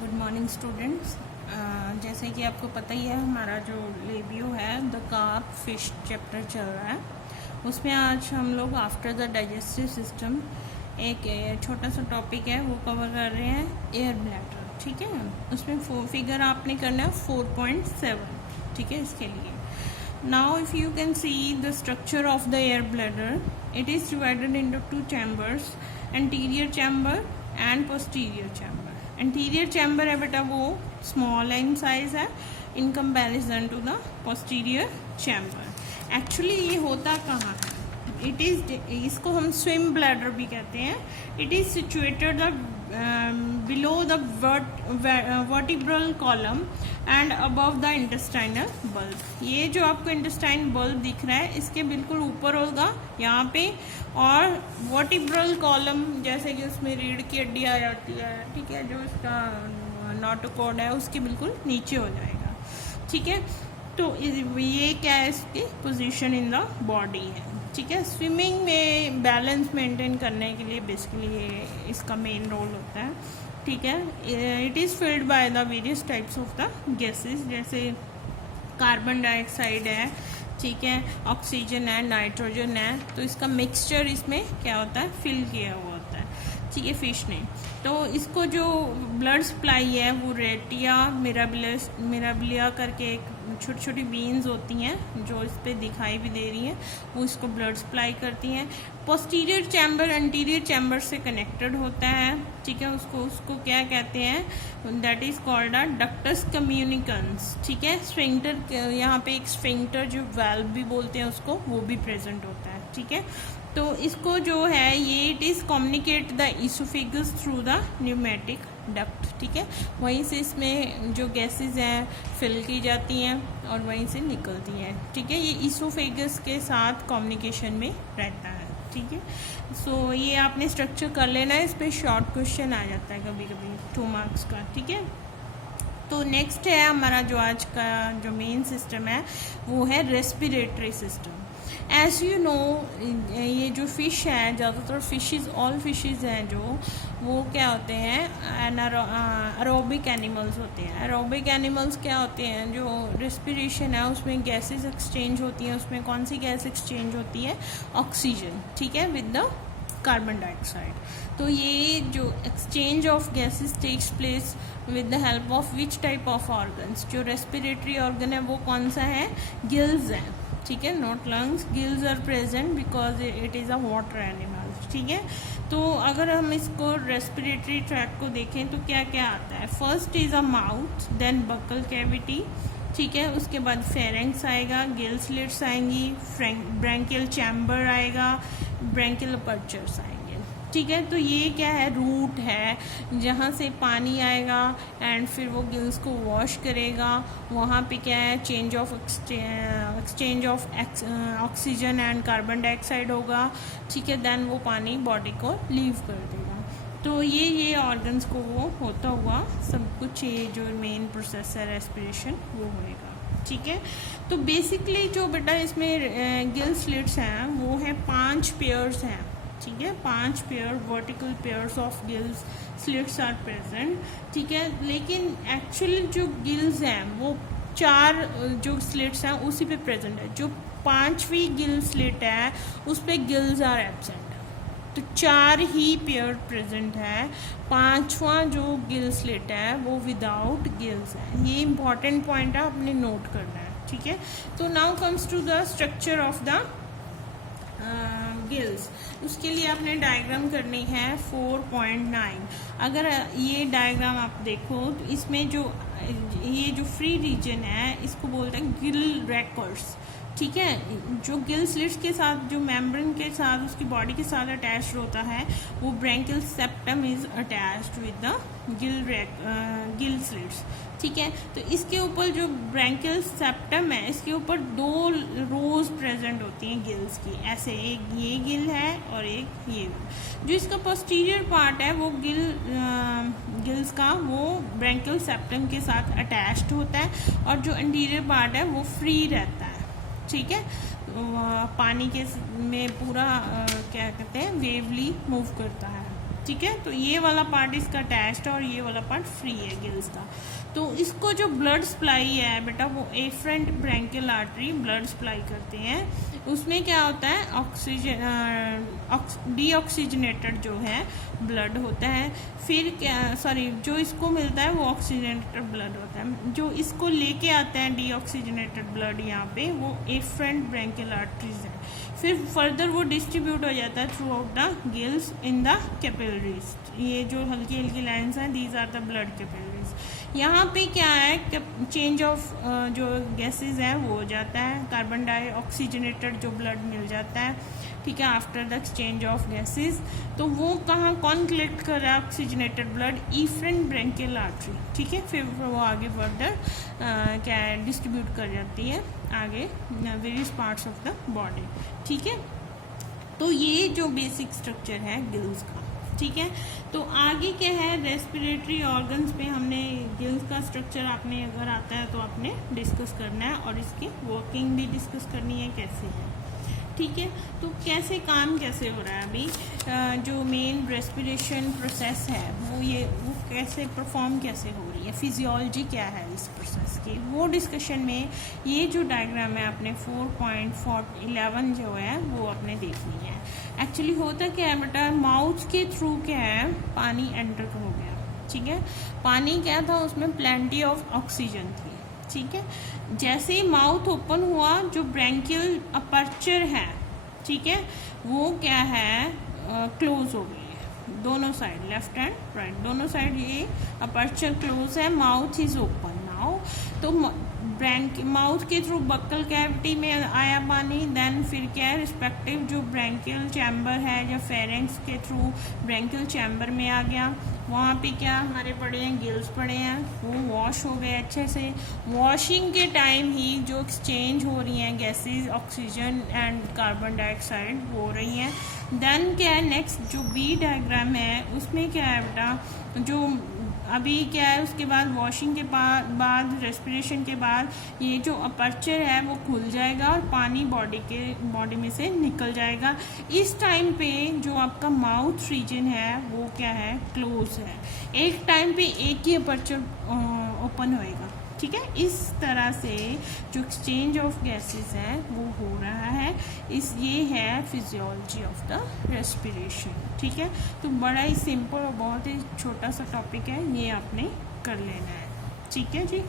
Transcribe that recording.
Good morning students. जैसे कि आपको पता ही है हमारा जो लेबियो है द कार्प फिश चैप्टर चल रहा है, उसमें आज हम लोग आफ्टर द डाइजेस्टिव सिस्टम एक छोटा सा टॉपिक है वो कवर कर रहे हैं, एयर ब्लैडर। ठीक है, उसमें फिगर आपने करना है 4.7। ठीक है, इसके लिए now if you can see the structure of the air bladder, it is divided into 2 chambers, anterior chamber and posterior chamber. Anterior chamber है बेटा वो स्मॉल इन साइज है in comparison to the posterior chamber. Actually ये होता कहाँ है? It is, इसको हम स्विम ब्लैडर भी कहते हैं। It is situated below the vertebral column and above the intestinal bulb. ये जो आपको इंटेस्टाइन बल्ब दिख रहा है इसके बिल्कुल ऊपर होगा यहाँ पे, और वर्टिब्रल कॉलम जैसे कि उसमें रीढ़ की हड्डी आ जाती है, ठीक है, जो इसका नोटोकॉर्ड है उसके बिल्कुल नीचे हो जाएगा। ठीक है, तो ये क्या है, इसकी पोजीशन इन द बॉडी है। ठीक है, स्विमिंग में बैलेंस मेंटेन करने के लिए बेसिकली ये इसका मेन रोल होता है। ठीक है, it is filled by the various types of the gases, जैसे कार्बन डाइऑक्साइड है, ठीक है, ऑक्सीजन है, नाइट्रोजन है, तो इसका मिक्सचर इसमें क्या होता है, फिल किया हुआ होता है। ठीक है, फिश ने तो इसको जो ब्लड सप्लाई है वो रेटिया मिराबिलिया करके एक छोटी छोटी बीन्स होती हैं जो इस पर दिखाई भी दे रही हैं, वो इसको ब्लड सप्लाई करती हैं। पोस्टीरियर चैम्बर एंटीरियर चैम्बर से कनेक्टेड होता है। ठीक है, उसको क्या कहते हैं, that is called a ductus communicans. ठीक है, स्फिंक्टर, यहाँ पे एक स्फिंक्टर जो वाल्व भी बोलते हैं उसको, वो भी प्रेजेंट होता है। ठीक है, तो इसको जो है ये it is communicate the oesophagus through the pneumatic duct. ठीक है, वहीं से इसमें जो गैसेस हैं फिल की जाती हैं और वहीं से निकलती हैं। ठीक है, ये इसोफेगस के साथ कम्युनिकेशन में रहता है। ठीक है, सो ये आपने स्ट्रक्चर कर लेना है, इस पर शॉर्ट क्वेश्चन आ जाता है कभी कभी 2 मार्क्स का। ठीक है, तो नेक्स्ट है हमारा जो आज का जो मेन सिस्टम है वो है respiratory system. As you know, ये जो फ़िश है, ज़्यादातर फिशेस, ऑल फिशेस हैं जो, वो क्या होते हैं, एरोबिक एनिमल्स होते हैं। एरोबिक एनिमल्स क्या होते हैं, जो रेस्पिरेशन है उसमें गैसेस एक्सचेंज होती हैं। उसमें कौन सी गैस एक्सचेंज होती है, ऑक्सीजन। ठीक है, विद द कार्बन डाइऑक्साइड। तो ये जो exchange of gases takes place with the help of which type of organs. जो रेस्पिरेटरी ऑर्गन है वो कौन सा है, गिल्स है। ठीक है, not lungs, gills are present because it is a water animal. ठीक है, तो अगर हम इसको रेस्पिरेटरी ट्रैक को देखें तो क्या क्या आता है, first is a mouth, then buccal cavity. ठीक है, उसके बाद फेरेंक्स आएगा, गिल स्लिट्स आएंगी, ब्रैंकियल चैम्बर आएगा, ब्रैंकियल अपर्चर्स आएंगे। ठीक है, तो ये क्या है, रूट है जहाँ से पानी आएगा एंड फिर वो गिल्स को वॉश करेगा। वहाँ पे क्या है, exchange of oxygen and carbon dioxide होगा। ठीक है, देन वो पानी बॉडी को लीव कर देगा। तो ये ऑर्गन्स को वो होता हुआ सब कुछ, ये जो मेन प्रोसेस है रेस्पिरेशन वो होएगा। ठीक है, तो बेसिकली जो बेटा इसमें गिल स्लिट्स हैं वो हैं 5 पेयर्स हैं। ठीक है, 5 pair vertical pairs of gills slits are present. ठीक है, लेकिन एक्चुअली जो गिल्स हैं वो 4 जो स्लिट्स हैं उसी पे प्रेजेंट है। जो 5वीं गिल स्लिट है उस पर गिल्स आर एब्सेंट, तो 4 ही पेयर प्रेजेंट है। 5वां जो गिल स्लिट है वो विदाउट गिल्स है। ये इंपॉर्टेंट पॉइंट है, आपने नोट करना है। ठीक है, तो now comes to the structure of the gills. उसके लिए आपने डायग्राम करनी है 4.9। अगर ये डायग्राम आप देखो तो इसमें जो ये जो फ्री रीजन है इसको बोलते हैं गिल रैकर्स। ठीक है, जो गिल स्लिट्स के साथ, जो मेम्ब्रेन के साथ, उसकी बॉडी के साथ अटैच्ड होता है वो branchial septum is attached with the gill slits. ठीक है, तो इसके ऊपर जो ब्रैंकियल सेप्टम है इसके ऊपर 2 रोज प्रेजेंट होती हैं गिल्स की, ऐसे एक ये गिल है और एक ये। जो इसका पोस्टीरियर पार्ट है वो गिल्स का वो ब्रैंकियल सेप्टम के साथ अटैच्ड होता है, और जो एंटीरियर पार्ट है वो फ्री रहता है। ठीक है, पानी के में पूरा क्या कहते हैं, वेवली मूव करता है। ठीक है। तो ये वाला पार्ट इसका अटैच्ड है और ये वाला पार्ट फ्री है गिल्स का। तो इसको जो ब्लड सप्लाई है बेटा वो afferent branchial artery blood supply करते हैं। उसमें क्या होता है, ऑक्सीजन डीऑक्सीजनेटेड जो है ब्लड होता है। फिर क्या जो इसको मिलता है वो ऑक्सीजनेटेड ब्लड होता है। जो इसको लेके आता है डीऑक्सीजनेटेड ब्लड यहाँ पे वो एफरेंट ब्रैंकियल आर्टरीज है। फिर फर्दर वो डिस्ट्रीब्यूट हो जाता है throughout the gills in the capillaries. ये जो हल्की हल्की लाइन्स हैं these are the blood capillaries. यहाँ पे क्या है, चेंज ऑफ जो गैसेस है वो हो जाता है, कार्बन डाइऑक्सीजनेटेड जो ब्लड मिल जाता है, ठीक है, after the exchange of gases. तो वो कौन कलेक्ट कर रहा है oxygenated blood, afferent branchial artery, ठीक है। फिर वो आगे फर्दर क्या है डिस्ट्रीब्यूट कर जाती है आगे various parts of the body, ठीक है। तो ये जो बेसिक स्ट्रक्चर है गिल्स का, ठीक है। तो आगे क्या है, रेस्पिरेटरी ऑर्गन्स पे हमने गिल्स का स्ट्रक्चर आपने अगर आता है तो आपने डिस्कस करना है और इसकी वर्किंग भी डिस्कस करनी है कैसे है, ठीक है। तो कैसे हो रहा है अभी जो मेन रेस्पिरेशन प्रोसेस है वो कैसे परफॉर्म कैसे हो रही है, फिजियोलॉजी क्या है इस प्रोसेस की, वो डिस्कशन में ये जो डायग्राम है आपने 4.11 जो है वो आपने देखनी है। एक्चुअली होता क्या है बेटा, माउथ के थ्रू क्या है पानी एंटर हो गया, ठीक है। पानी क्या था उसमें प्लेंटी ऑफ ऑक्सीजन थी, ठीक है। जैसे ही माउथ ओपन हुआ जो ब्रैंकियल अपर्चर है, ठीक है, वो क्या है क्लोज हो गई है दोनों साइड, लेफ्ट एंड राइट दोनों साइड ये अपर्चर क्लोज है, माउथ इज ओपन नाउ। तो माउथ के थ्रू बक्कल कैविटी में आया पानी, देन फिर क्या है रिस्पेक्टिव जो ब्रैंकियल चैम्बर है या फेरेंक्स के थ्रू ब्रैंकियल चैम्बर में आ गया। वहाँ पे क्या हमारे पड़े हैं गिल्स पड़े हैं, वो वॉश हो गए अच्छे से। वॉशिंग के टाइम ही जो एक्सचेंज हो रही हैं gases, oxygen and carbon dioxide हो रही हैं। देन क्या है नेक्स्ट जो बी डायग्राम है उसमें क्या है बेटा, जो अभी क्या है उसके बाद वॉशिंग के बाद रेस्पिरेशन के बाद ये जो अपर्चर है वो खुल जाएगा और पानी बॉडी में से निकल जाएगा। इस टाइम पे जो आपका माउथ रीजन है वो क्या है क्लोज है, एक टाइम पे एक ही अपर्चर ओपन होएगा, ठीक है। इस तरह से जो एक्सचेंज ऑफ गैसेस है वो हो रहा है। ये है फिजियोलॉजी ऑफ द रेस्पिरेशन, ठीक है। तो बड़ा ही सिंपल और बहुत ही छोटा सा टॉपिक है, ये आपने कर लेना है, ठीक है जी।